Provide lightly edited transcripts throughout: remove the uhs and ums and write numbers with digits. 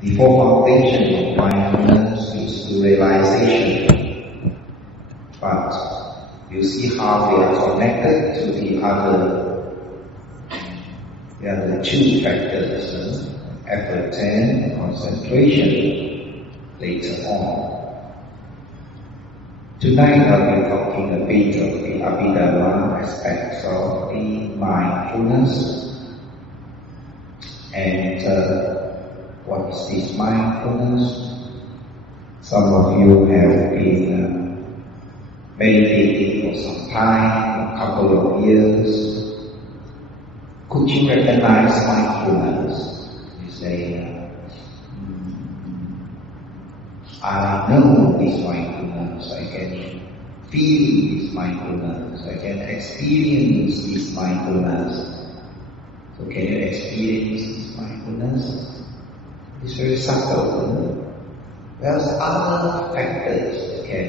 The four foundations of mindfulness is realization, but you see how they are connected to the other two factors, effort and concentration, later on. Tonight I'll be talking a bit of the Abhidhamma aspects of the mindfulness and what is this mindfulness? Some of you have been meditating for some time, a couple of years. Could you recognize mindfulness? You say, I know this mindfulness, I can feel this mindfulness, I can experience this mindfulness. So can you experience this mindfulness? It's very subtle. There's other factors that can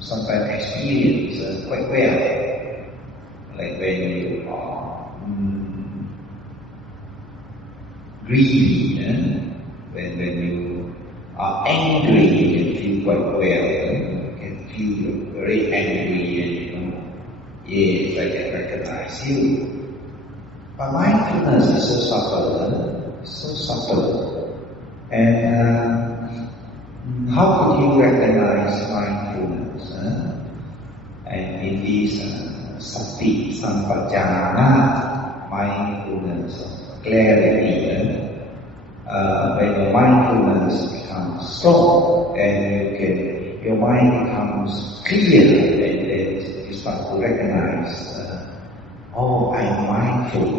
sometimes experience quite well. Like when you are greedy, when you are angry, you can feel quite well. You can feel you're very angry and yes, I can recognize you. But mindfulness is so subtle. So subtle. And how could you recognize mindfulness? And in this sati, Sampadetha, mindfulness, clarity, when your mindfulness becomes strong and your mind becomes clear, and then you start to recognize, I'm mindful.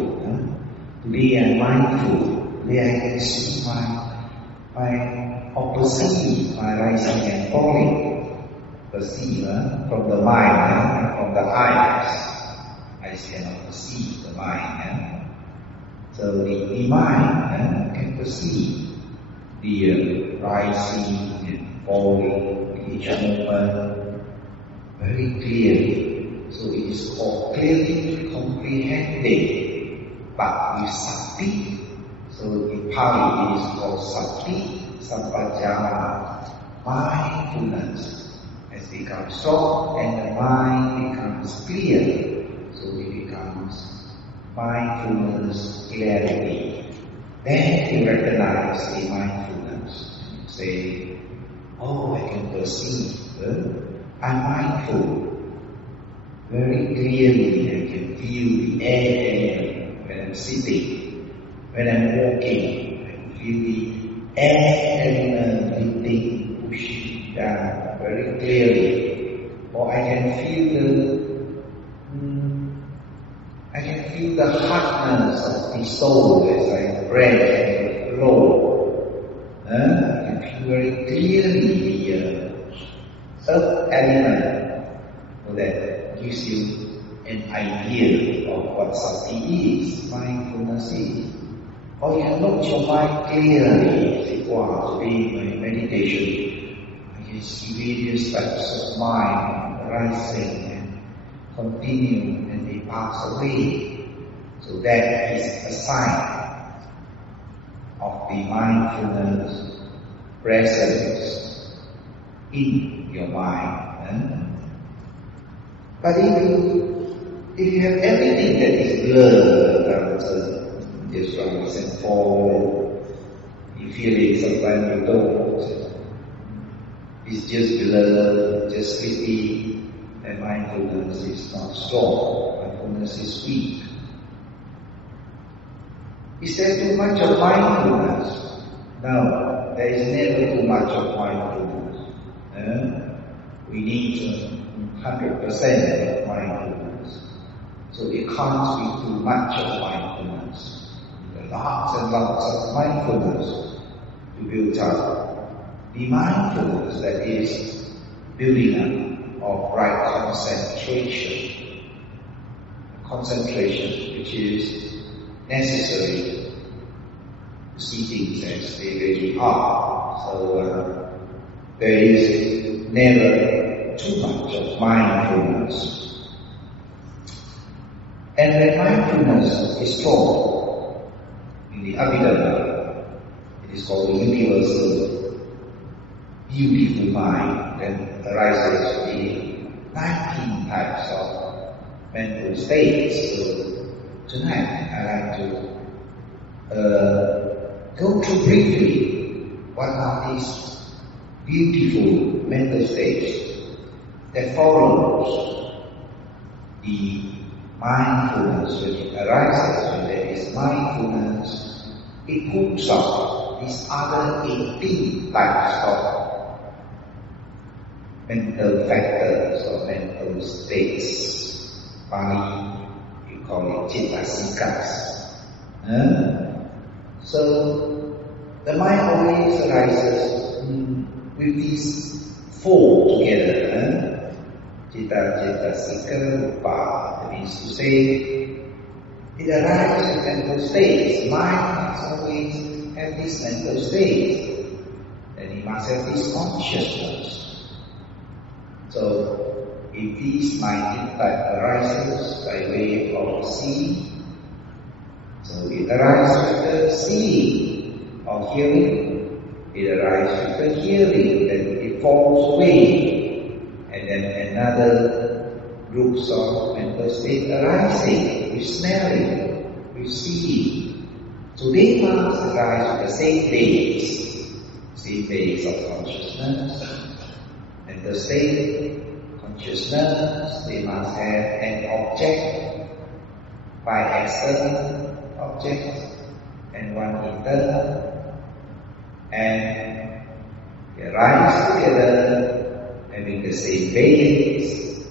Today I'm mindful. Today I can see or perceive my rising and falling. Perceive from the mind, from the eyes. Eyes cannot perceive the mind. So the mind can perceive the rising and falling each moment very clearly. So it is called clearly comprehended, but with sati. So in Pali it is called sati, Sampadetha, mindfulness has become strong and the mind becomes clear. So it becomes mindfulness clarity. Then you recognize the mindfulness. You say, I can perceive, I'm mindful. Very clearly I can feel the air when I'm sitting. When I'm walking, I can feel the air hitting, pushing down very clearly. Or I can feel the hardness of the soul as I breathe and flow. I can feel very clearly the earth element. So that gives you an idea of what sati is, mindfulness is. Or you can look your mind clearly. Say, today my meditation, I can see various types of mind rising and continue and they pass away. So that is a sign of the mindfulness presence in your mind. But if you have everything that is blurred, just rise and fall, you feel it, sometimes you don't. It's just blurred, just sleepy, and mindfulness is not strong, mindfulness is weak. Is there too much of mindfulness? No, there is never too much of mindfulness. We need 100% of mindfulness. So it can't be too much of mindfulness. Lots and lots of mindfulness to build up. The mindfulness that is building up of right concentration. Concentration which is necessary to see things as they really are. So there is never too much of mindfulness. And when mindfulness is strong, in the Abhidhamma, it It's called the universal, beautiful mind that arises in 19 types of mental states. So tonight I like to go through briefly what are these beautiful mental states that follows the mindfulness. When it arises, when there is mindfulness, it pulls up these other 18 types of mental factors or mental states. Pali, you call it cittasikas. So the mind always arises with these four together. Citta, rupa. That means to say, it arises with mental states. Mind must always have this mental state, and it must have this consciousness. So, if this mind type arises by way of seeing, so it arises with the seeing of hearing, it arises with the hearing, then it falls away, and then another groups of mental state arising with smelling, with seeing. So they must arise with the same base of consciousness, and the same consciousness, they must have an object by external object and one internal, and they arise together having the same base,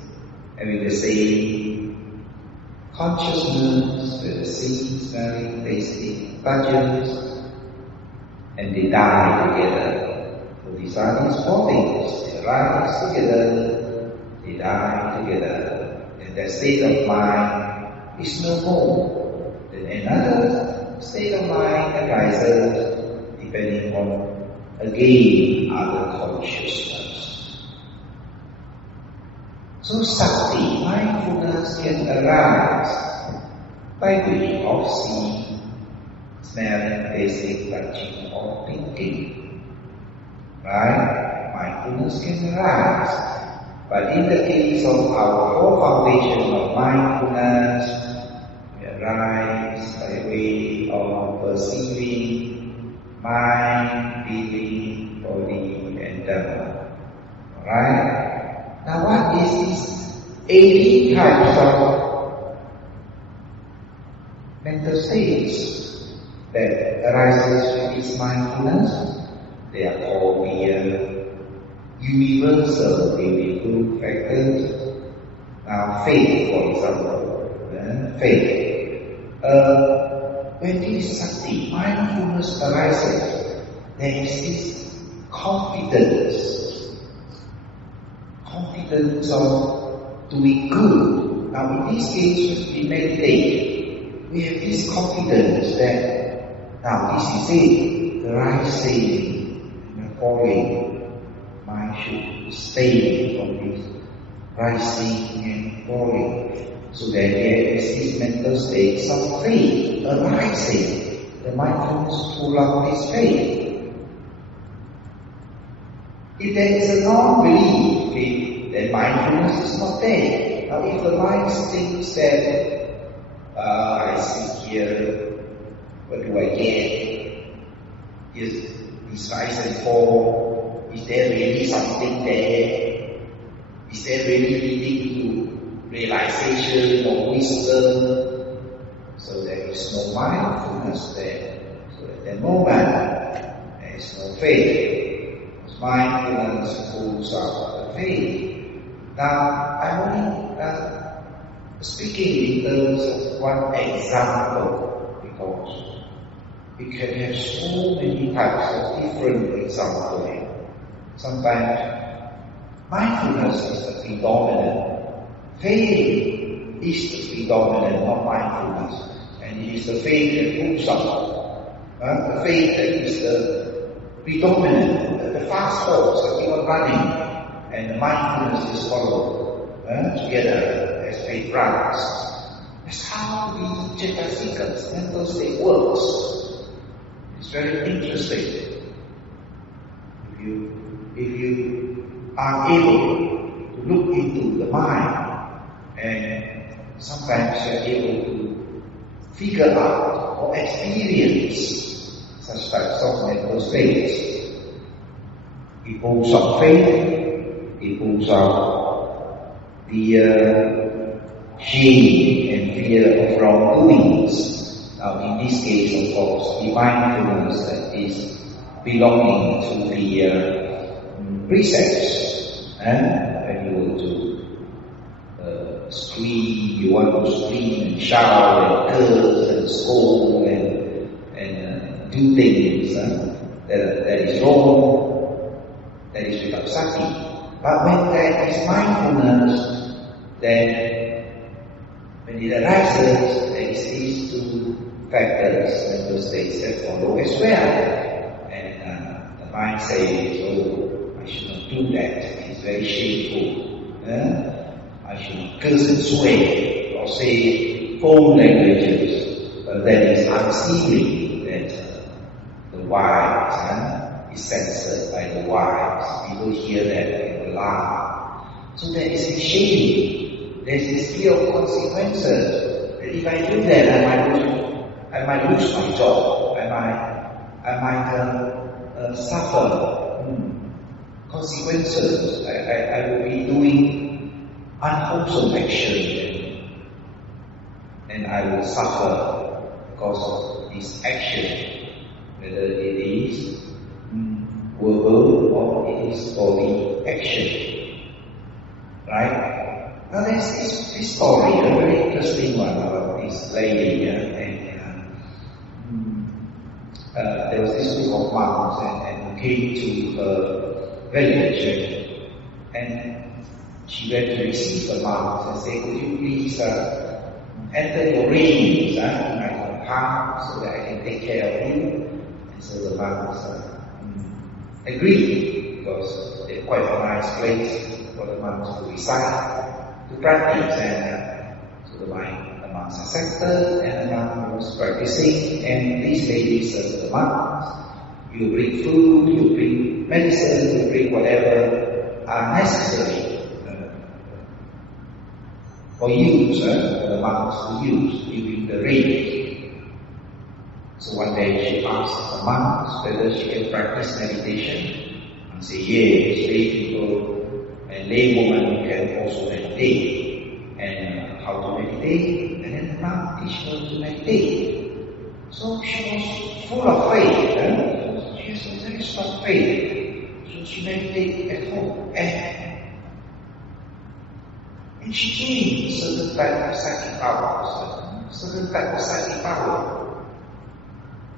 having the same consciousness, with the seeing, smelling, tasting, touches, and they die together. So these are these four things. They arise together, they die together, and that state of mind is no more. Then another state of mind arises depending on, again, other consciousness. So sati, mindfulness, can arise by way of seeing, smelling, tasting, touching, or thinking. Right? Mindfulness can arise. But in the case of our core foundation of mindfulness, we arise by way of perceiving mind, feeling, body, and Dhamma. Alright? Now what is these 80 types of mental states that arises with this mindfulness? They are called the universal beautiful factors. Now faith, for example. Faith. When this sati, mindfulness arises, there is this confidence of doing good. Now in this case, when we meditate, we have this confidence that now this is it, the rising and the falling. Mind should stay from this rising and falling, so that there is this mental state of faith arising. The mindfulness pull up this faith. If there is a non-belief, then mindfulness is not there. Now if the mind thinks that I sit here, what do I get? Is this rise and fall? Is there really something there? Is there really leading to realization or wisdom? So there is no mindfulness there. So at that moment, there is no faith. Mindfulness pulls out the faith. Now, I'm only speaking in terms of one example, because we can have so many types of different examples. Sometimes mindfulness is the predominant, faith is the predominant, not mindfulness, and it is the faith that moves up. The faith that is the predominant, the fast horse that keep on running, and the mindfulness is followed together as faith runs. That's how the cettasikas, mental state, works. It's very interesting. If you are able to look into the mind, and sometimes you are able to figure out or experience such types of mental states. It pulls up faith, it pulls up the shame and fear of wrongdoings. Now in this case, of course, the mindfulness is belonging to the precepts. When you want to scream, you want to scream and shout and curse and scold and do things that is wrong, that is without sati. But when there is mindfulness, then when it arises, there is these two factors, mental states that follow as well. And the mind says, oh, I should not do that, it's very shameful. I should curse and swear or say foul languages, but that is unseemly, that the wise is censored by the wise. People hear that and will laugh. So there is a shame, there is this fear of consequences. That if I do that, I might lose my job, I might suffer consequences. I will be doing unwholesome action, and I will suffer because of this action, whether it is verbal or it is body action. Right? Now there's this story, a very interesting one about this lady, there was this group of monks and came to her village, and she went to receive the monks and said, could you please enter your rings in my house so that I can take care of you? And so the monks agreed, because they're quite a nice place for the monks to reside, to practice. And so the monks accepted, and the monk was practicing, and these ladies said to the monks, you bring food, you bring medicine, you bring whatever are necessary for use, for the monks to use during the rain. So one day she asked the monks whether she can practice meditation, and say, yes, lay people and lay women can also meditate. And how to meditate? And then the monk teach her to meditate. So she was full of faith. She has a very strong faith. So she meditated at home. And she gained certain type of psychic power,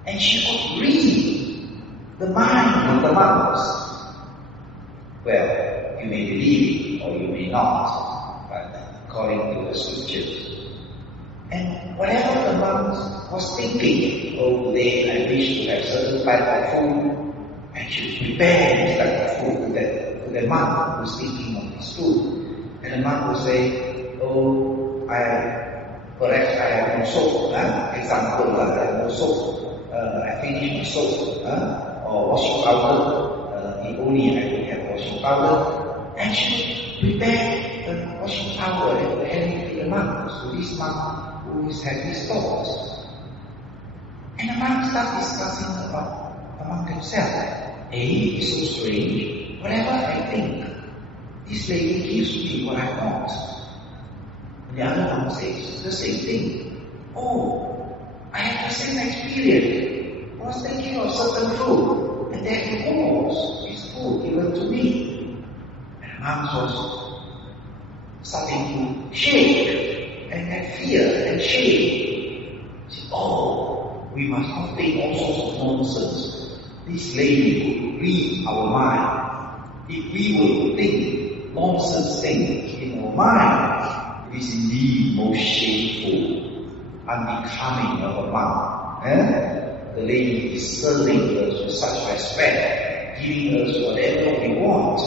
and she could read the mind of the monks. Well, you may believe it or you may not, but according to the scriptures. And whatever the monks was thinking, oh, today I wish to have certain type of food, and she would prepare this type of food to the monk who was thinking of this food. And the monk will say, oh, perhaps I have no soap. Example, I have no soap. I finished my soap. Or washing powder. If only I could have washing powder. And she prepare the washing powder and hand it to the monk. So this monk who is having these thoughts. And the monk starts discussing among themselves. It's so strange. Whatever I think, this lady gives me what I want. And the other one says the same thing. Oh, I had the same experience. I was thinking of certain food, and there it was. It's food given to me. And the monk was starting to shake, and had fear and shame. He said, oh, we must not think all sorts of nonsense. This lady would read our mind. If we will think nonsense things in our mind, it is indeed most shameful, unbecoming of a monk. The lady is serving us with such respect, giving us whatever we want.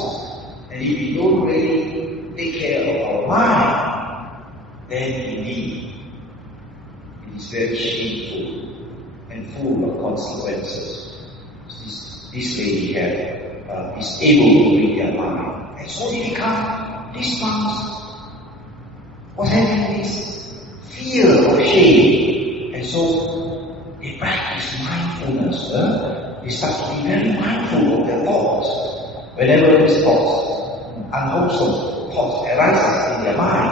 And if we don't really take care of our mind, then indeed it is very shameful and full of consequences. this lady is able to read their mind. And so they become, these monks was having this fear of shame. And so they practice mindfulness. They start to be very mindful of their thoughts. Whenever these thoughts, unwholesome thoughts arises in their mind,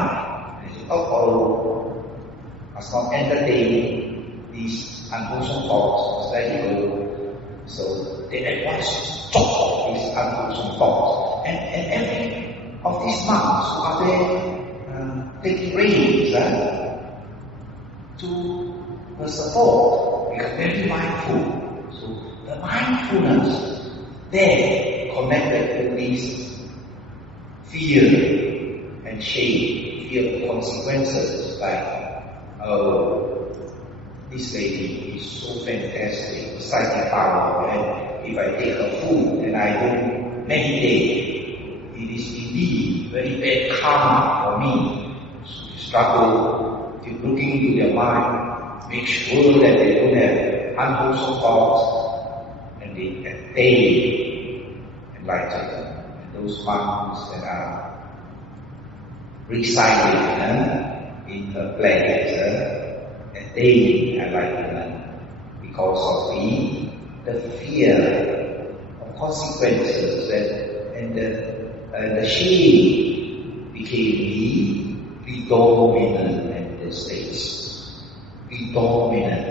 they say, oh, must not entertain these unwholesome thoughts. It's very good. So they at once stop these unwholesome thoughts. And every of these monks who are there taking reins to support, become very mindful. So the mindfulness there connected to this fear and shame, fear of consequences, like, oh, this lady is so fantastic, psychic power, and if I take her food and I don't meditate, it is indeed very bad karma for me. Struggle, keep looking into their mind, make sure that they don't have unwholesome thoughts, and they attain enlightenment. And those monks that are residing in the planet attain enlightenment because of the fear of consequences and the shame became predominant at the states. Predominant.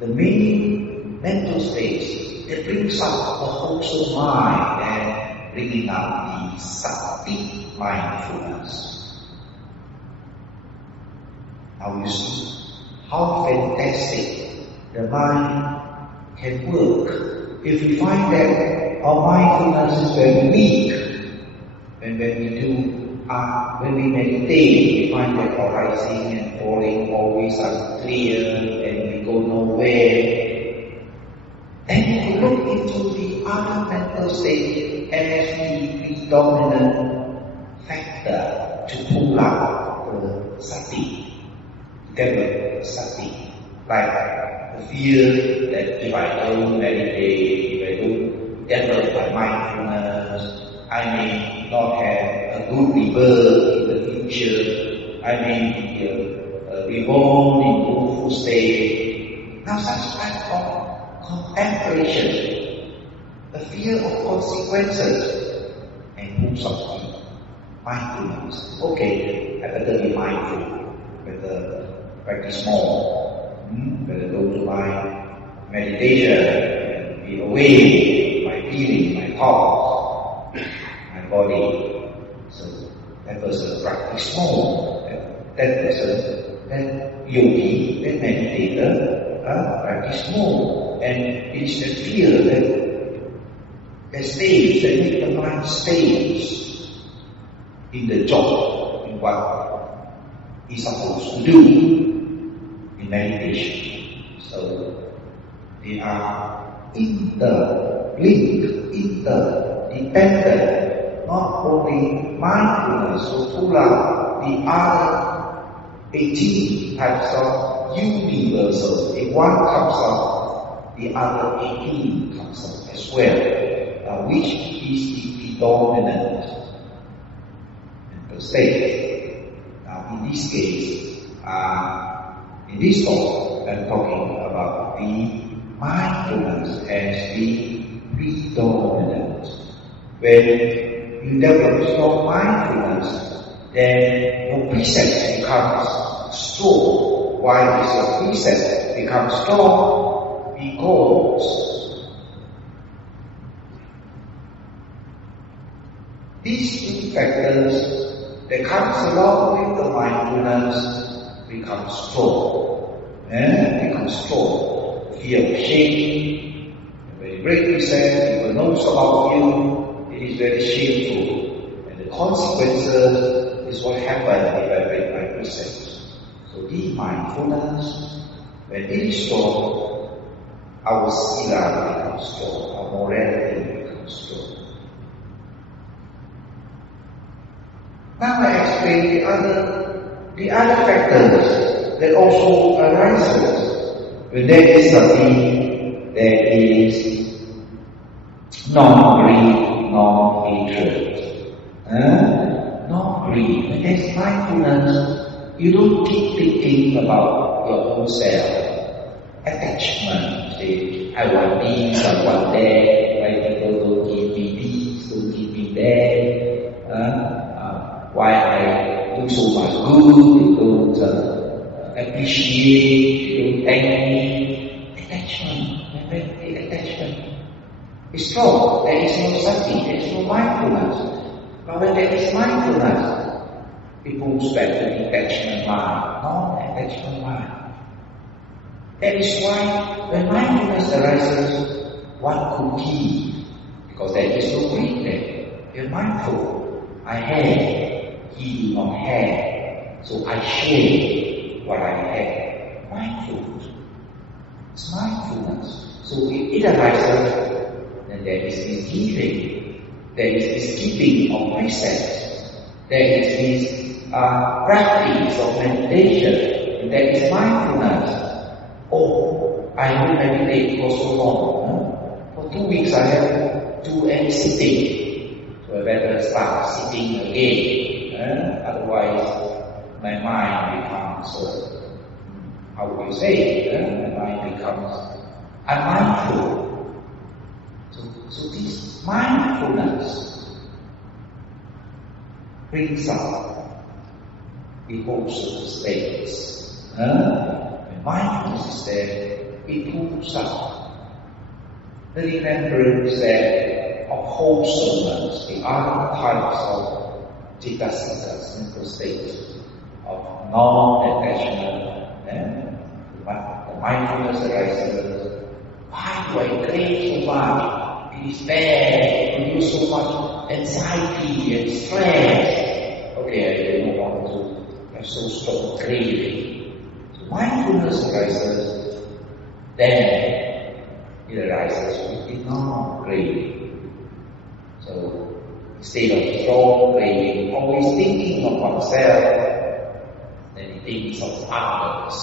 The main mental states that brings up the wholesome mind and bringing out the sati mindfulness. Now you see how fantastic the mind can work. If we find that our mindfulness is very weak, when we meditate, we find that arising and falling always unclear and we go nowhere. Then we look into the other mental state as the predominant factor to pull out the sati, develop sati. Like the fear that if I don't meditate, if I don't develop my mindfulness, I may not have a good rebirth in the future. I may be reborn in awful state. Now such type of contemplation, the fear of consequences, and moves up mindfulness. Okay, I better be mindful, better practice more, better go to my meditation, and be aware my feeling, my thoughts, my body. So that person practice more. That person, that yogi, that meditator, practice more. And it's the fear that stays, that make the mind stays in the job, in what he's supposed to do in meditation. So they are interlinked, interdependent, not only mindfulness, so pull out the other 18 types of universal. If one comes out, the other 18 comes out as well, which is the predominant mental state. Now in this case, in this talk, I'm talking about the mindfulness as the predominant. When you develop strong mindfulness, then your precept becomes strong. Why does your precept become strong? Because these two factors that comes along with the mindfulness become strong. Become strong. Fear of shame. When you break precept, people knows about you, it is very shameful. And the consequences is what happens if I break my precepts. So the mindfulness, when it is strong, our sila becomes strong, our morality becomes strong. Now I explain the other factors that also arises. When there is something, there is non-greed, non-hatred. Non-greed. When there's mindfulness, you don't keep thinking about your own self. Attachment. Say, I want this, I want that, why people don't give me this, don't give me that, why I do so much good, they don't appreciate, they don't thank me. Attachment is strong. There is no sati, there is no mindfulness. But when there is mindfulness, it moves back to detachment mind, non-attachment mind. That is why when mindfulness arises, one could give, because there is no greed there. You're mindful. I have, he do not have, so I share what I have. Mindfulness. It's mindfulness. So if it arises, then there is this giving, there is this keeping of precepts, there is this practice of meditation, and there is mindfulness. Oh, I don't meditate for so long. For 2 weeks I have to do any sitting, so I better start sitting again. Otherwise, my mind becomes, how would you say, my mind becomes unmindful. So this mindfulness brings up the wholesome states. When mindfulness is there, it pulls up the remembrance that of wholesomeness, the other types of cittasitas, mental states of non-attachment. The mindfulness arises. Why do I crave so much? It is bad, it produces so much anxiety and stress. Okay, I don't want to have so strong craving. So mindfulness arises, then it arises with the non-craving. So instead of strong craving, always thinking of oneself, then it thinks of others.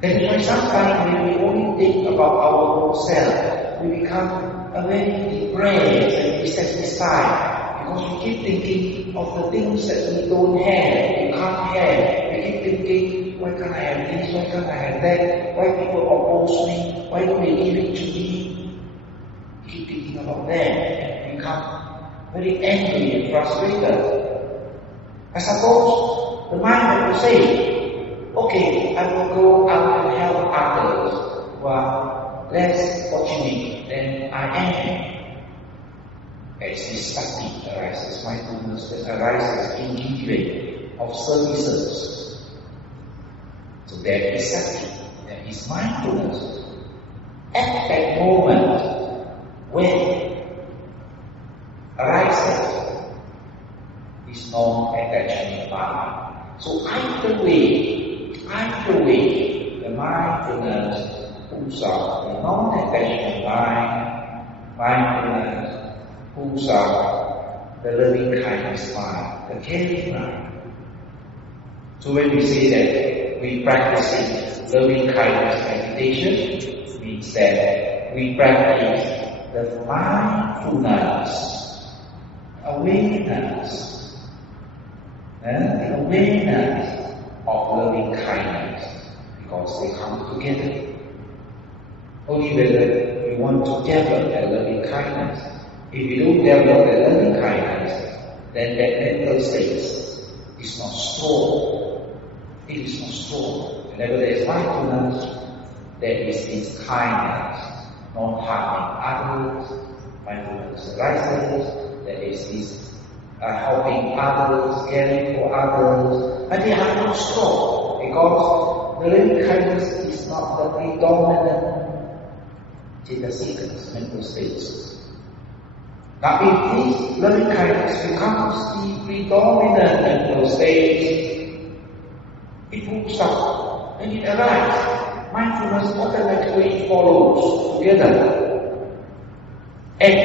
Then why sometimes when we only think about our own self, we become very depressed and dissatisfied because we keep thinking of the things that we don't have, we can't have. We keep thinking, why can't I have this, why can't I have that, why people oppose me, why don't they give it to me? We keep thinking about that and become very angry and frustrated. I suppose the mind will say, okay, I will go out and help others who are less fortunate than I am. As this sati arises, mindfulness that arises in giving of services. So there is sati, there is mindfulness. At that moment, when arises is non-attachment mind. So either way, the mindfulness pulls out the non-attachment mind, mindfulness pulls out the loving kindness mind, the caring mind. So when we say that we practice loving kindness meditation, it means that we practice the mindfulness, awareness, the awareness of loving kindness, because they come together. Only whether we want to develop that loving kindness. If we don't develop that loving kindness, then that mental state is not strong. It is not strong. Whenever there is mindfulness, there is this kindness, not harming others. Mindfulness arises. There is this helping others, caring for others, but they are not strong because the loving kindness is not the predominant cittasitas, mental states. Now, if this loving kindness becomes the predominant mental state, it moves up and it arises. Mindfulness automatically follows together, and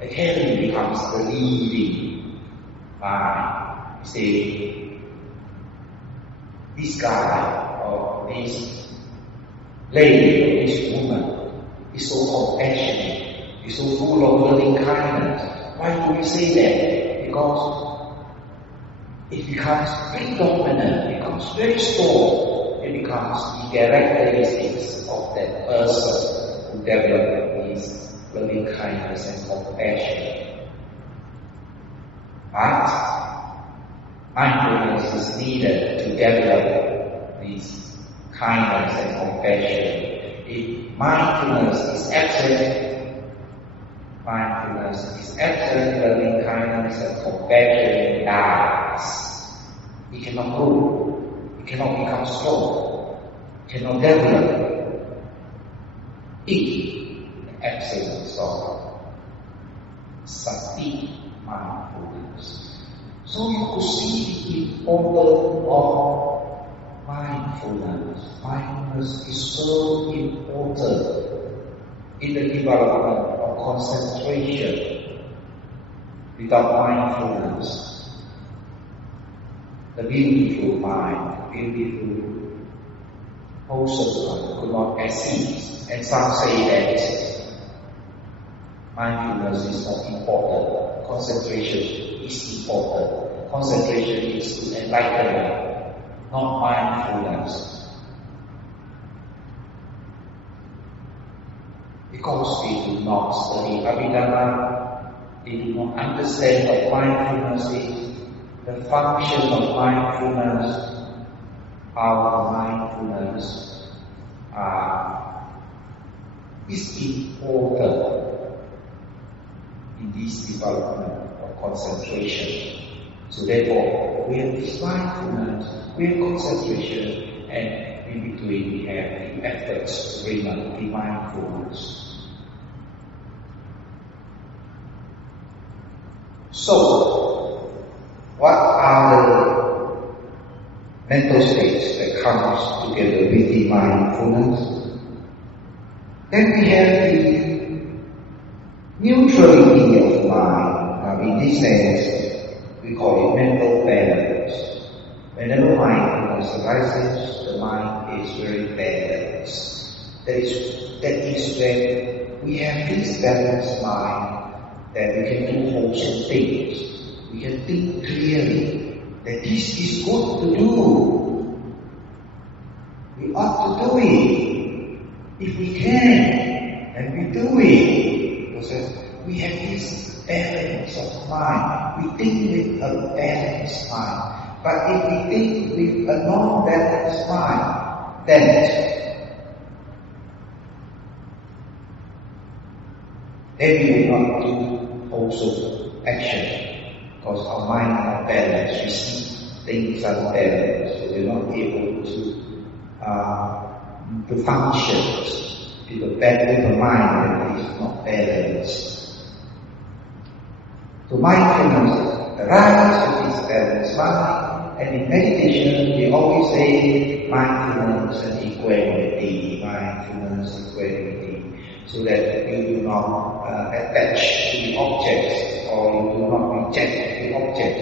the caring becomes the leading mind. Say, this guy or this lady or this woman is so compassionate, is so full of loving kindness. Why do we say that? Because it becomes predominant, it becomes very strong, it becomes the characteristics of that person who develops his loving kindness and compassion. Right? Mindfulness is needed to develop this kindness and compassion. If mindfulness is absent, loving kindness and compassion dies. It cannot grow, it cannot become strong, it cannot develop. In the absence of sati, mindfulness. So you could see the importance of mindfulness. Mindfulness is so important in the development of concentration. Without mindfulness, the beautiful mind, beautiful wholesome mind could not exist. And some say that mindfulness is not important. Concentration is important. Concentration is to enlightenment, not mindfulness. Because they do not study Abhidhamma, they do not understand what mindfulness is, the function of mindfulness, how mindfulness is important in this development of concentration. So therefore, we have this mindfulness, we have concentration, and in between we have the efforts to remain the mindfulness. So, what are the mental states that comes together with the mindfulness? Then we have the neutrality of mind. Now in this sense, we call it mental balance. Whenever mindfulness arises, the mind is very balanced. That is when we have this balanced mind that we can do wholesome things. We can think clearly that this is good to do. We ought to do it. If we can, and we do it. Because we have this balance of mind. We think with a balanced mind. But if we think with a non-balanced mind, then we will not do wholesome action. Because our mind is not balanced. We see things unbalanced. So we're not able to function with a mind that is not balanced. So mindfulness arises with this balanced mind, and in meditation we always say mindfulness and equanimity, so that you do not attach to the objects or you do not reject the object.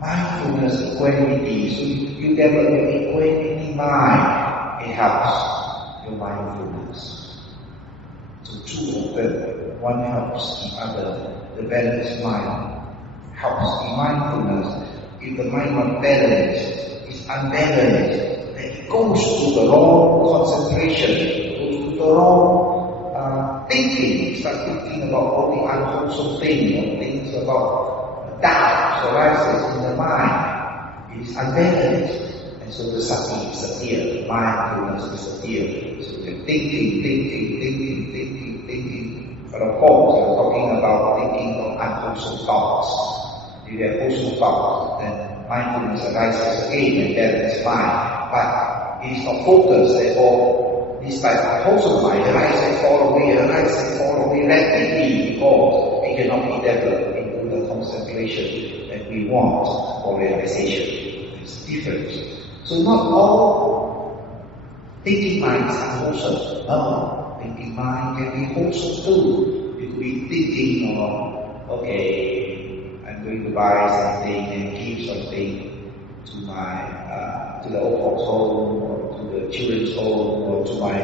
Mindfulness, equanimity, so you develop an equanimity mind, it helps your mindfulness. So two of them, one helps the other. The balanced mind helps the mindfulness. If the mind not balanced, is unbalanced, then it goes to the wrong concentration, goes to the wrong thinking. Start thinking about all the unwholesome things, or things about doubts arises in the mind. It is unbalanced. And so the sati disappears, mindfulness disappears. So you're thinking. But of course, we're talking about thinking of unwholesome thoughts. If you have wholesome thoughts, then mindfulness arises again, and that is fine. But it is not focused, therefore, this type of wholesome mind arises and fall away, rapidly, because it cannot be developed into the concentration that we want for realization. It's different. So not all thinking minds are wholesome. No, thinking mind can be wholesome too. You could be thinking of, okay, I'm going to buy something and give something to the old folks' home, or to the children's home, or to my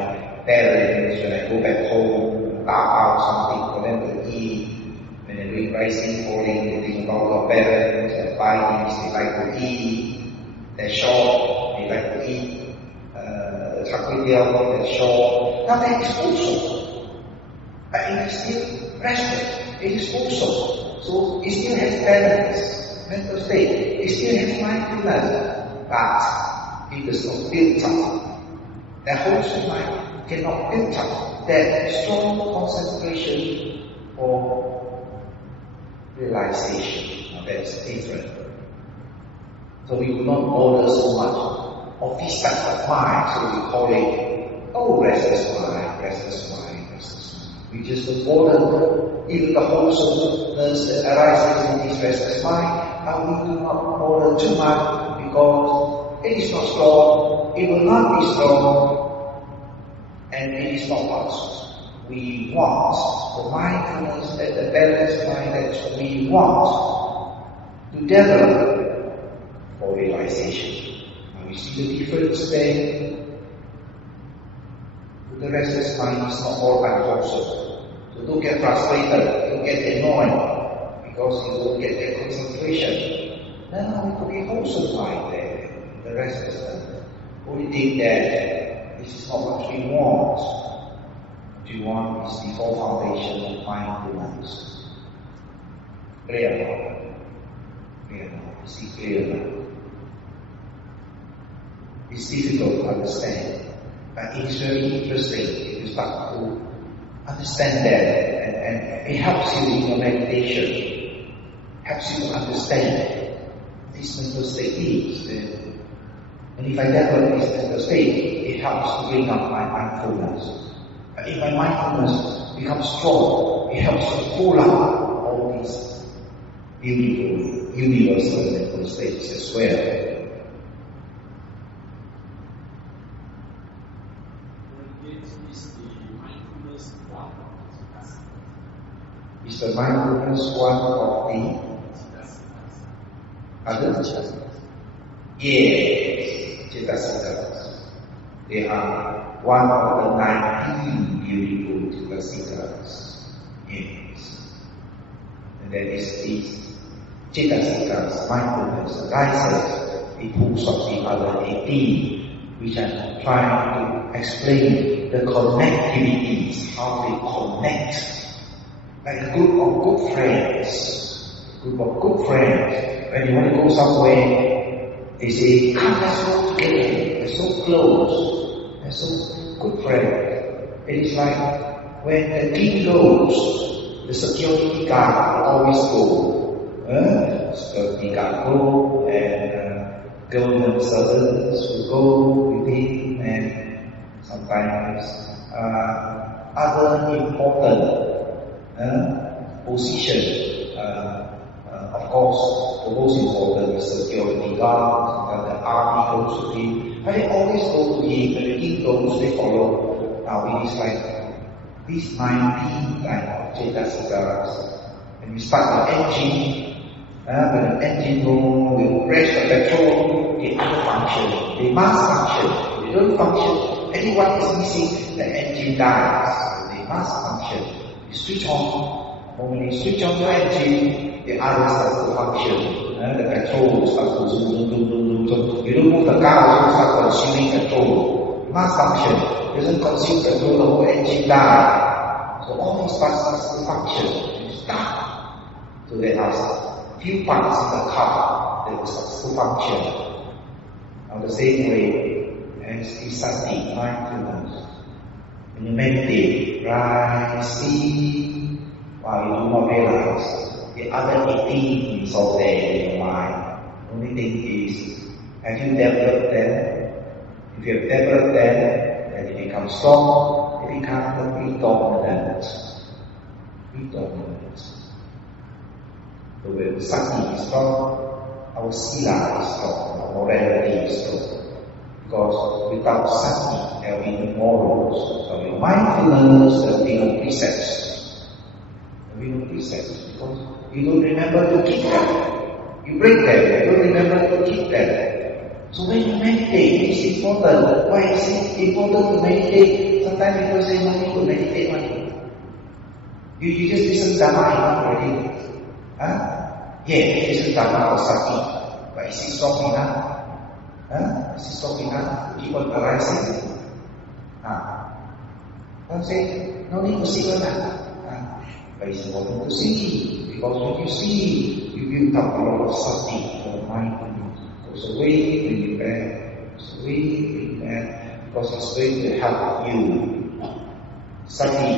parents, when I go back home, carve out something for them to eat. When they're doing rising, falling, they think about their parents, they buy things they like to eat, their shop, they like to eat, their shop. Now that is also, but it is still rested, it is also. So it still has balance, mental state, it still has mindfulness, but it does not build up. That wholesome mind cannot build up that strong concentration or realization. Now that is different. So we will not bother so much of this type of mind, so we call it, restless mind, restless mind, restless mind. We just don't bother even the wholesomeness that arises in this restless mind, and we do not bother too much because it is not strong, it will not be strong, and it is not us. We want the mindfulness and the balanced mind that we want to develop for realization. Now we see the difference there. The restless mind is not all unwholesome. So don't get frustrated, don't get annoyed because you don't get that concentration. No, it could be wholesome mind there. The restless mind. Only thing that this is not what we want. What we want is the whole foundation of mindfulness. Clear now? Clear now? You see clear now? It's difficult to understand. But it is very interesting if you start to understand that, and it helps you in your meditation, helps you to understand this mental state is. And if I develop this mental state, it helps to bring up my mindfulness. But if my mindfulness becomes strong, it helps to pull up all these beautiful, universal mental states as well. Is the mindfulness one of the others? Yes, Cetasikas. They are one of the 19 beautiful Cetasikas. Yes. And that is this Cetasikas, mindfulness, arises because of the other 18, which I'm trying to explain the connectivities, how they connect. Like a group of good friends, when you want to go somewhere, they say, come, let's go together, they're so close, they're so good friends. It is like when the king goes, the security guard will always go. Security guard go, and government servants will go with him, and sometimes other important position, of course, the most important is security guard, the army goes to him, but they always go to him, when the king goes, they follow. Now it is like these 19 type of Cetasikas. When you start the engine, when the engine goes, we press the petrol, the other function, they must function. If they don't function, anyone is missing, the engine dies. They must function. You switch on. When you switch on the engine, the other starts to function. The petrol starts to zoom. You don't move the car, you start consuming petrol. It must function. It doesn't consume petrol, the whole engine dies. So all these parts start to function. You start. So there are few parts in the car that starts to function. Now the same way as the sati, mindfulness. When you meditate, rise, see, while you do not realize the other 18 is all there in your mind. The only thing is, have you developed them? If you have developed them, then it becomes strong, it becomes predominant. So when sati is strong, our sila is strong, our morality is strong. Because without sati, there will be no morals, there will be mindfulness, there will be no precepts. There will be no precepts because you don't remember to keep them. You break them, you don't remember to keep them. So when you meditate, it's important. Why is it important to meditate? Sometimes people say, no need to meditate money. You just listen Dhamma enough already. Yeah, listen Dhamma or Sati. But is it strong enough? Is it strong enough to keep on arising? Don't say, no need to see that. But it's important to see, because when you see, you build up a lot of Sati for mindfulness. Goes away when you back, goes away when you back, because it's going to help you. Sati,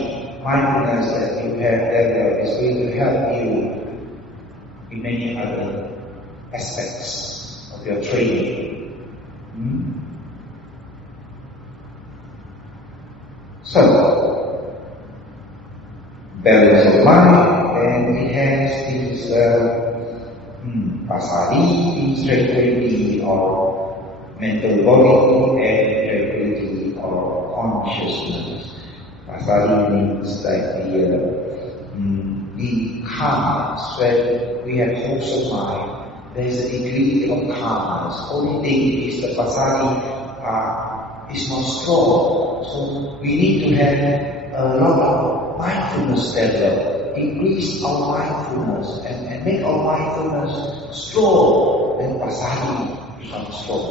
mindfulness that you have there is going to help you in many other aspects of your training. So, balance of mind, and it has this pasadi, this tranquility of mental body and tranquility of consciousness. Pasadi means like the calmness, where we have wholesome mind. There is a degree of calmness. Only thing is the pasadi is not strong. So we need to have a lot of mindfulness develop, increase our mindfulness and make our mindfulness strong, then pasadi becomes strong.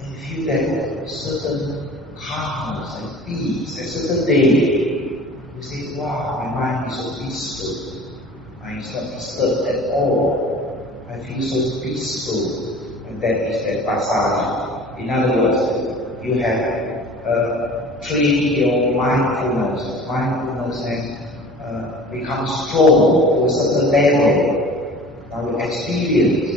And you feel that certain calmness and peace, a certain day, you say, wow, my mind is so peaceful. I is not disturbed at all. I feel so peaceful. And that is that pasadi. In other words, you have train your mindfulness. Mindfulness and become strong to a certain level. Now you experience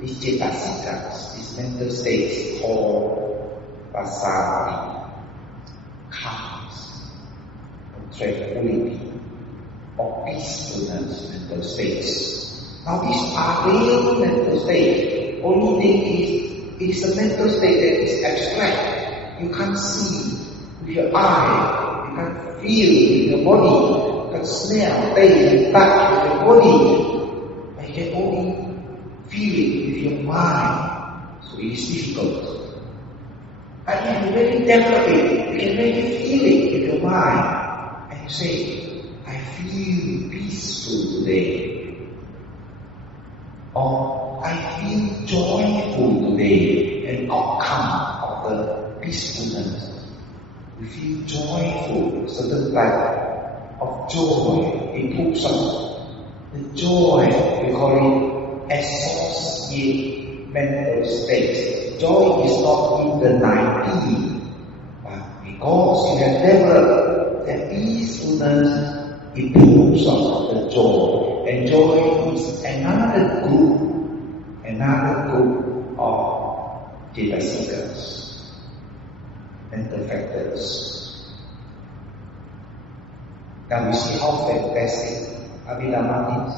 these cetasikas, these mental states called pasadi, calmness, tranquility, or peacefulness mental states. Now these are real mental states. Only thing is, it is a mental state that is abstract. You can't see with your eye, you can't feel with your body, you can smell, taste, and touch with your body. But you can only feel it with your mind. So it is difficult. But if you really develop it, you can really feel it with your mind. And you say, I feel peaceful today. Or I feel joyful today. An outcome of the peacefulness. We feel joyful, certain type of joy improves us. The joy, we call it associate mental state. Joy is not in the 19, but because you have developed the peacefulness, improves us the joy. And joy is another group of cetasikas. Mental factors. Now we see how fantastic Abhidhamma is.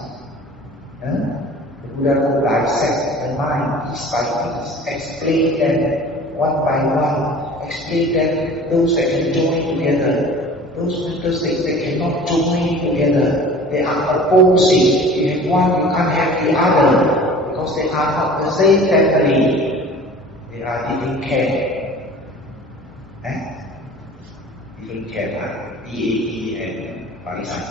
The Buddha will dissect the mind piece by piece, explain them one by one, explain them those that can join together, those mental states that cannot join together. They are opposing. You have one, you can't have the other, because they are not the same family. They are different camp. Different camp, DAE and Barisan.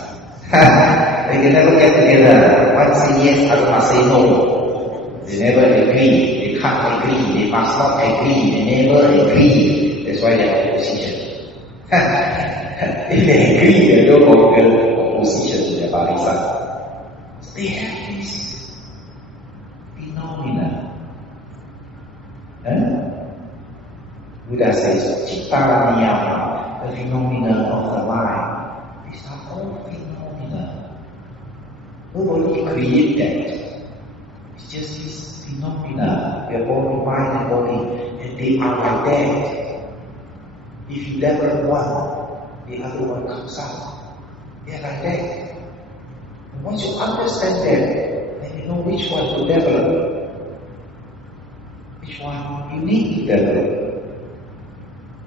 They can never get together. One say yes, other say no. They never agree. They can't agree. They must not agree. They never agree. That's why they are opposition. If they agree, they don't go opposition to the Barisan. They have this phenomena. Buddha says, Citta Niyama, the phenomena of the mind. These are all phenomena. Nobody created that. It's just this phenomena, your body, mind and body, and they are like that. If you develop one, the other one comes out. They are like that. And once you understand that, then you know which one to develop. Which one you need to develop.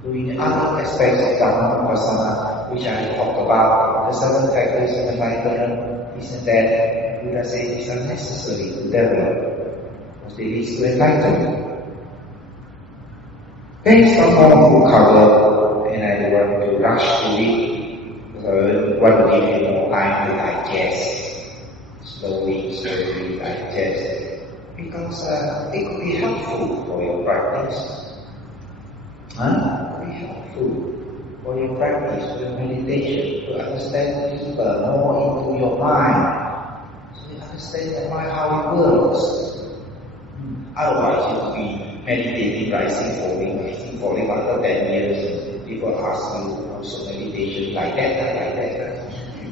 Doing other aspects of Dhamma, which I talked about, the 7 factors of enlightenment, this and that, Buddha says these are necessary to develop, because they lead to enlightenment. Based on all who cover, and I don't want to rush to it, because I want to give you more time to digest, slowly digest, because it could be helpful for your practice. It could be helpful for your practice, for your meditation, to understand deeper, more into your mind, so you understand your mind how it works. Otherwise, you could be meditating, rising, falling after 10 years, and people ask you, also meditation like that,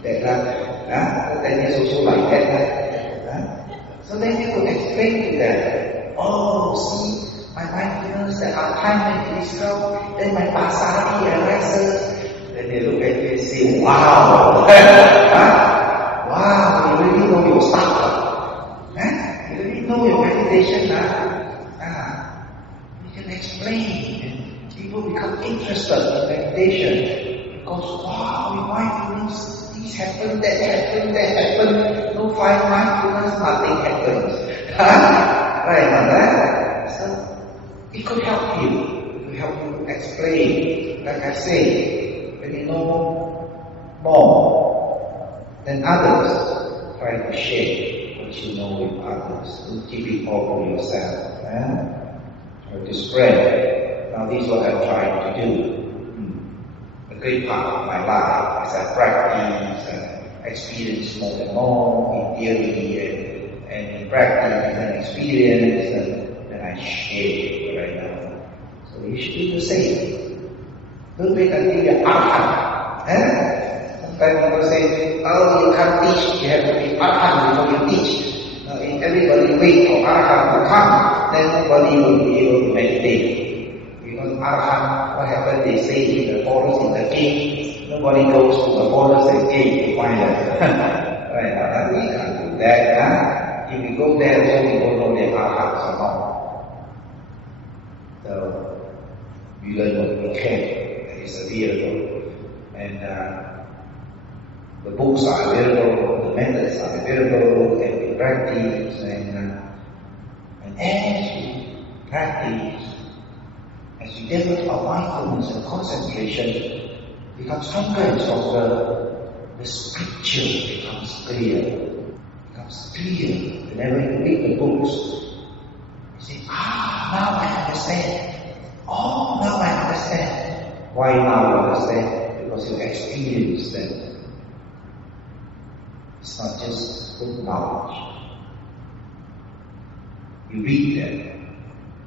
10 years also like that. So then you could explain to them, oh, see, my mindfulness, there are times when it is strong, then my pasari arises. Then they look at you and say, wow, wow, you really know your stuff. You really know your meditation. You can explain, and people become interested in meditation. Because, wow, with mindfulness, this happened, that happened. No five mindfulness, nothing happens. Right? So, it could help you. It could help you explain. Like I say, when you know more than others, try to share what you know with others. Don't keep it all for yourself. Try to spread. Now, this is what I'm trying to do. A great part of my life as I practice, experience more and more in theory and in practice and experience, and I share right now. So you should do the same. Don't wait until you're arhat. Sometimes people say, oh, you can't teach, you have to be arhat before you teach. Now, if everybody wait for arhat to come, then nobody will be able to meditate. Arhat, what happened? They stay in the forest, in the cave. Nobody goes to the forest and cave to find them. Right? We can't do that. If we go there, so we don't know they're arhats or not. So we learn what we can. That is available, and the books are available, the methods are available, and we practice. And as we practice, as you develop our mindfulness and concentration, becomes stronger and stronger, the scripture becomes clear. Whenever you read the books, you say, now I understand. Oh, now I understand. Why now you understand? Because you experience them. It's not just good knowledge. You read them,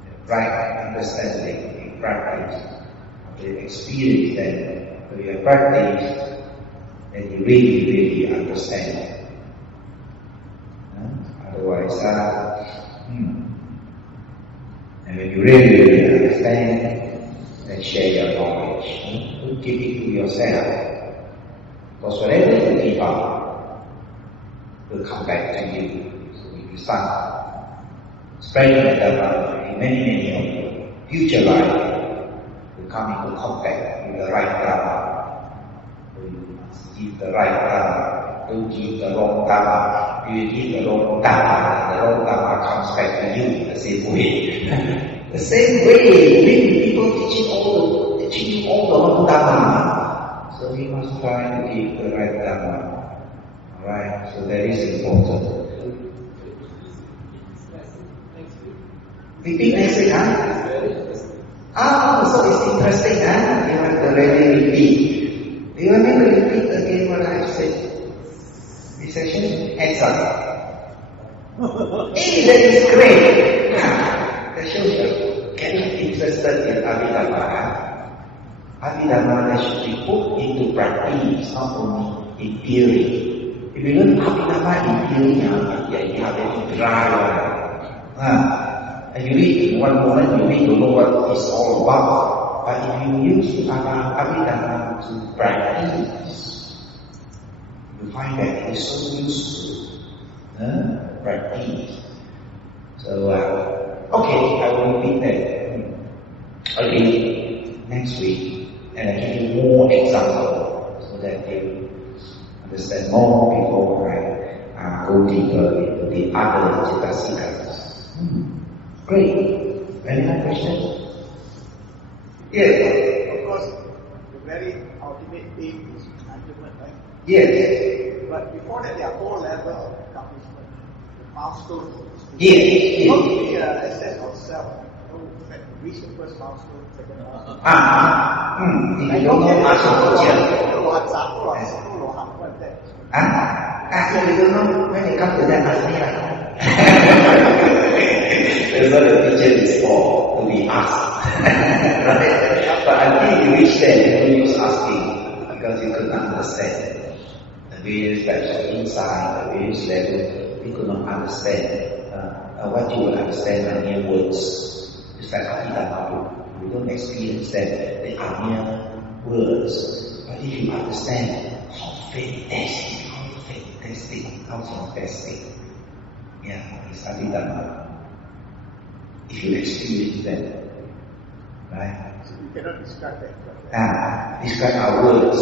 the right understanding. Practice, you experience that, when you have practiced, then you really understand. Otherwise, and when you really understand, then share your knowledge. Don't keep it to yourself. Because whatever you give up will come back to you. So if you start spreading the Dhamma in many of you, future life will come into contact with the right Dhamma. You must give the right Dhamma. Don't give the wrong Dhamma. You give the wrong Dhamma, the wrong Dhamma comes back to you the same way. The same way, many people teaching you all the wrong Dhamma. So we must try to give the right Dhamma. Alright, so that is important. Repeat next week, so it's interesting, You have to really repeat. Do you want me to repeat again what I said? This session? Hands up. Hey, that is great. That shows you getting interested in Abhidhamma. Abhidhamma that should be put into practice, not only in theory. If you learn Abhidhamma in theory, you have to dry. And you read in one moment, you read to know what it's all about. But if you use Abhidhamma to practice, you find that it is so useful. Practice. So, okay, I will repeat that again next week, and I give you more examples so that you understand more before I go deeper into the other Cittasikas. Great. Any more questions? Yes. Of course, the very ultimate aim is enlightenment, right? Yes. But before that, there are 4 levels of accomplishment, the milestones. Yes. Not really a sense of self. Reach the first milestone, second milestone. If you don't know much of the What's that? If you don't know, when you come to that, ask me. That's what the teacher is for, to be asked. Right? But until you reach there, you don't use asking, because you could not understand the various types of insight, the various levels. You could not understand. What you will understand are mere words. It's like Abhidhamma. We don't experience that. They are mere words. But if you understand how fantastic, how fantastic, it's Abhidhamma. If you experience that, right? So you cannot describe that. Describe our words,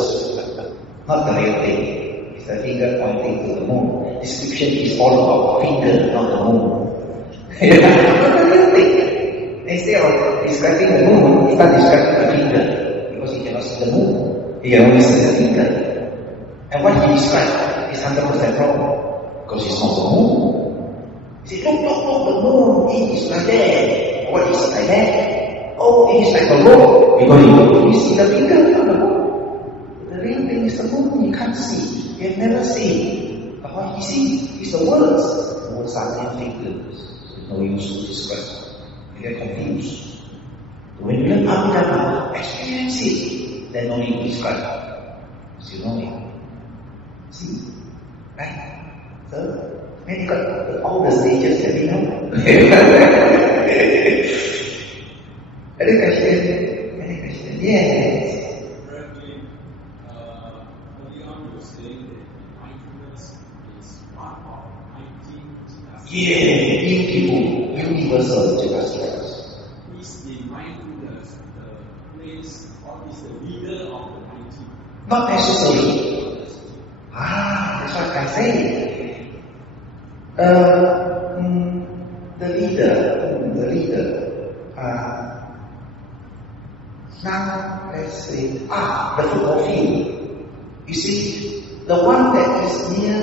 not the real thing. It's the finger pointing to the moon. Description is all about finger, not the moon. Not the real thing. Instead of describing the moon, start describing the finger, because he cannot see the moon. He can only see the finger. And what he describes is 100% wrong, because it's not the moon. He said, look, the moon, it is like that. What is like that? Oh, it is like the road. Because you see the finger, not the moon. The real thing is the moon, you can't see. You have never seen. But what you see is the words. The words are mere figures. There's no use to describe. You get confused. When you learn Abhidhamma, experience it, then only you describe. Because you know it. See? Right? So, when you got all the stages that you know. Any question? Yes. Currently, early on you were saying that mindfulness is part of 19 jitas. Yeah, beautiful, universal jitas. Is the mindfulness the place or is the leader of the 19? Not necessarily. That's what I say. The leader. Now let's say, the football field. You see, the one that is near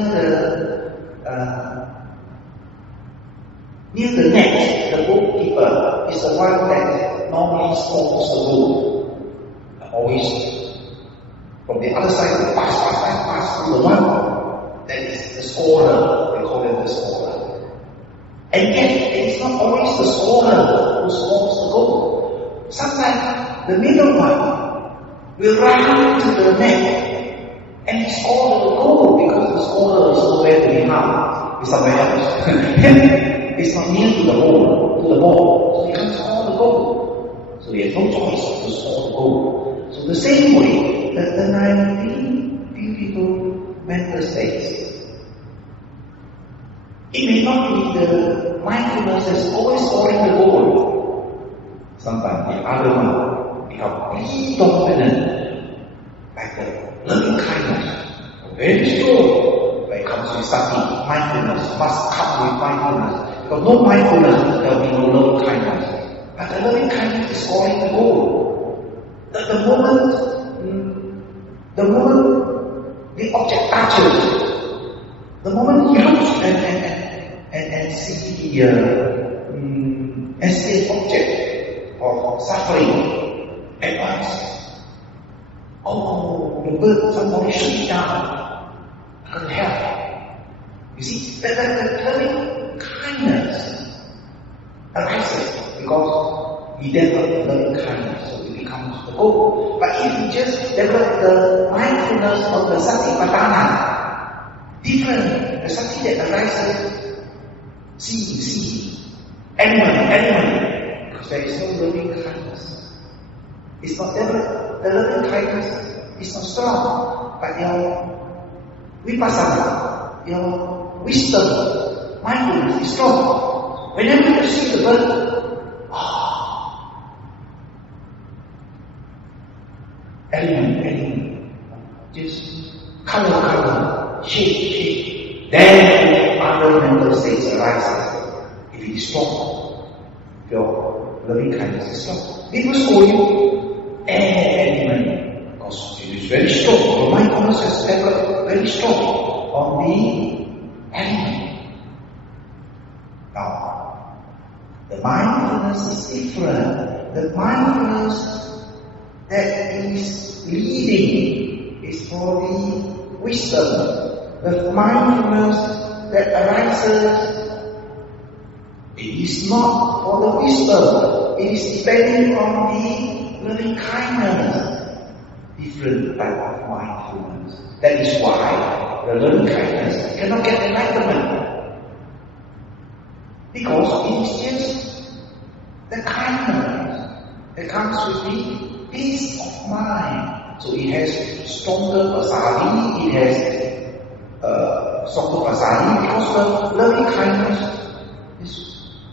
the net, the goalkeeper is the one that normally scores the goal. Always from the other side, pass to the one that is the scorer. They call him the scorer. And yet, it is not always the scorer who scores the goal. Sometimes the middle one will run to the net and he scores the goal because the scorer is nowhere to be found. It's somewhere else. It's not near to the ball, so he can't score the goal. So he has no choice to score the goal. So the same way, the 19 beautiful mental states. It may not be the mindfulness that's always scoring the goal. Sometimes the other one becomes predominant, like the loving kindness, very strong. When it comes to Sati, mindfulness must come with mindfulness. Because no mindfulness, there will be no loving kindness. But the loving kindness is scoring the goal. The moment the object touches, the moment he looks and see the object of suffering at once. Oh, the bird, somebody shoot it down. I can help. You see, the loving kindness arises because he developed loving kindness, so it becomes the goal. But if you just develop the mindfulness of the Satipatthana, different, the Sati that arises, see, anyone, because there is no loving kindness. It's not developed, the loving kindness is not strong, but your vipassana, your wisdom, mindfulness is strong. Whenever you see the bird, element, just color, shape. Then other mental states arises. If it is strong, your loving kindness is strong. People scold you, mindfulness is developed very strong on the element. Now, the mindfulness is different. The mindfulness that is leading is for the wisdom. The mindfulness that arises, it is not for the wisdom. It is depending on the loving kindness. Different type of mindfulness. That is why the loving kindness cannot get enlightenment. Because it is just the kindness that comes with the peace of mind. So it has stronger pasali, it has stronger pasali because the loving kindness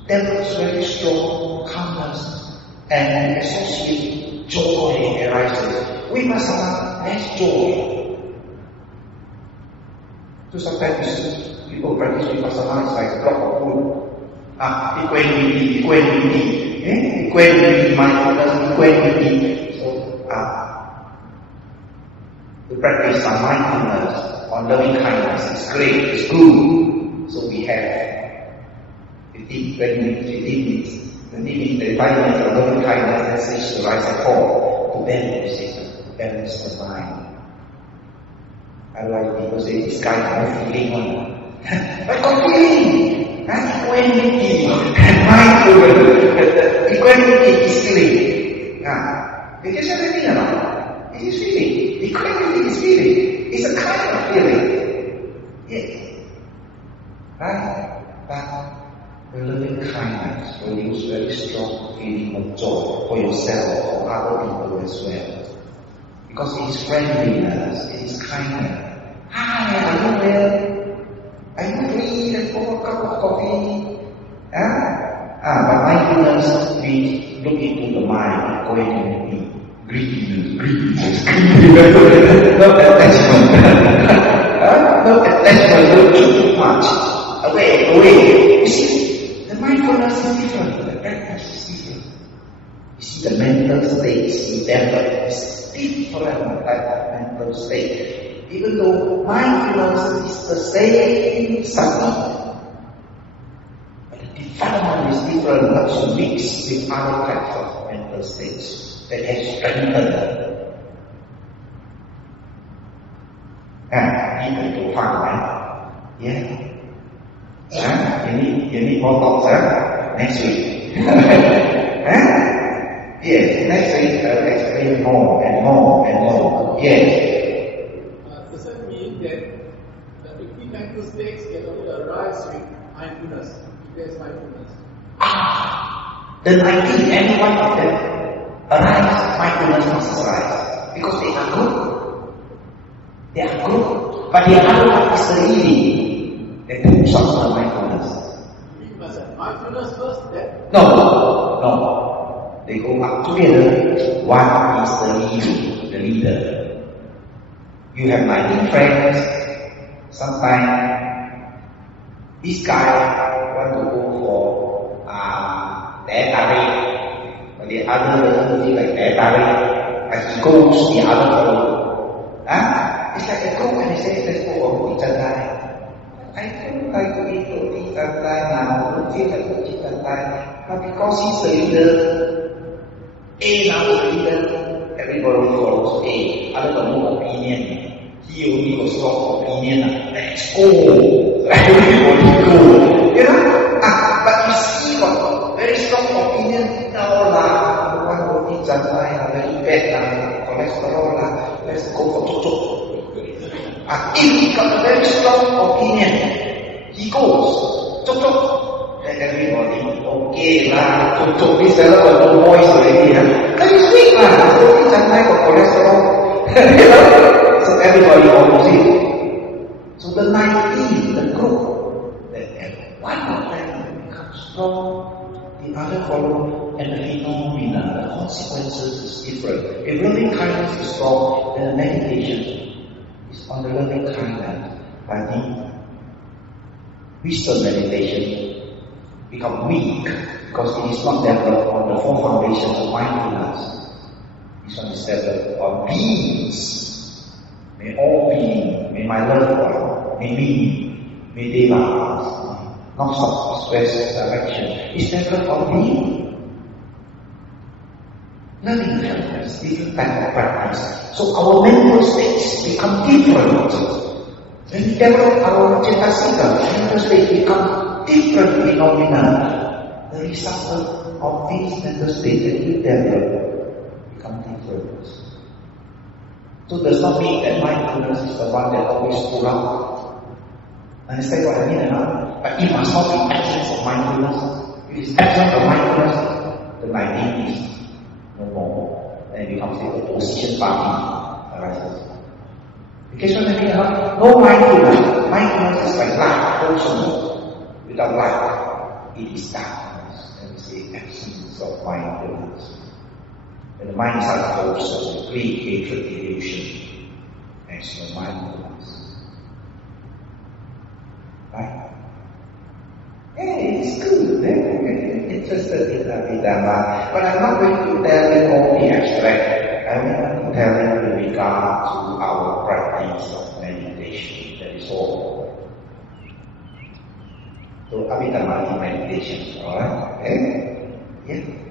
develops very strong calmness and associated joy arises. Vipassana has joy. So sometimes people practice Vipassana is like a block of wood. Equanimity, mindfulness, equanimity. So, the practice on mindfulness, on loving kindness is great, it's good. So we have 15 minutes, 35 minutes of loving kindness, and stage the rise and fall to balance the mind. I like people say this guy has no feeling on. But got feeling! Equanimity and mindfulness. Equanimity is feeling. It is everything about it. It is feeling. Equanimity is feeling. It's a kind of feeling. Yes. Right? But the loving kindness produces very strong feeling of joy for yourself, for other people as well. Because it is friendliness, it is kindness. Hi, are you well? Are you free? Let's go a cup of coffee. But mindfulness, we look into the mind, going to be greediness. No attachment. No attachment, don't too much. Away. You see, the mindfulness is different, the practice is different. You see, the mental states we develop is different type of mental state. Even though mindfulness is the same sati, but the development is different, not to mix with other types of mental states that has strengthened. People to find, yeah. You need more talks, next week. Yes, next week I'll explain more and more. Yes. Does that mean that the 15 mental states can only arise with mindfulness? If there's mindfulness. Then I think any one of them arise, mindfulness must arise. Because they are good. They are good. But the other one is the healing. They put some on mindfulness. You mean mindfulness first, then? No. They go up together. One is the leader. You have 19 friends. Sometimes this guy want to go for dietary, but the other doesn't feel like dietary. As he goes, the other follow. It's like a group and he says, let's go for Ujjatai. I don't like to eat roti cantai now. I don't feel like roti cantai. But because he's the leader, A now is the leader, everybody follows A. Other than no opinion. He only got strong opinion. Let's go. Everybody go. You know? But you see what? Very strong opinion. No lah. One roti cantai, very bad cholesterol lah. Let's go for cucuk. If he got a very strong opinion, he goes, cucuk, and everybody, okay lah, cucuk this fellow got no voice already, can you speak lah, roti cantai got cholesterol, so everybody follows it. So the 19, the group, that one of them becomes strong, the other follow, and the phenomena, the consequences is different. If loving kindness is strong, then the meditation is on the loving kindness. I think wisdom meditation become weak because it is not developed on the four foundations of mindfulness. This one is developed on peace. may all beings, may my loved one, may me, may they last, not southwest direction. Is never of being. Learning helps different type of practice. So our mental states become different. When we develop our cetasika, mental state become different phenomena. The result of these mental states that we develop become different. So it does not mean that mindfulness is the one that always pull out. Understand what I mean now? But it must not be absence of mindfulness. If it's absence of mindfulness, the mind is no more. And it becomes the opposition party arises. Because what I mean now? No mindfulness. Mindfulness is like light, also. Without light, it is darkness. And it's the absence of mindfulness. And the mind is also a great hatred illusion as your mindfulness. Right? Hey, it's good. I'm interested in Abhidhamma. But I'm not going to tell you all the abstract. I'm going to tell you with regard to our practice of meditation. That is all. So Abhidhamma is meditation. Alright? Okay? Yeah.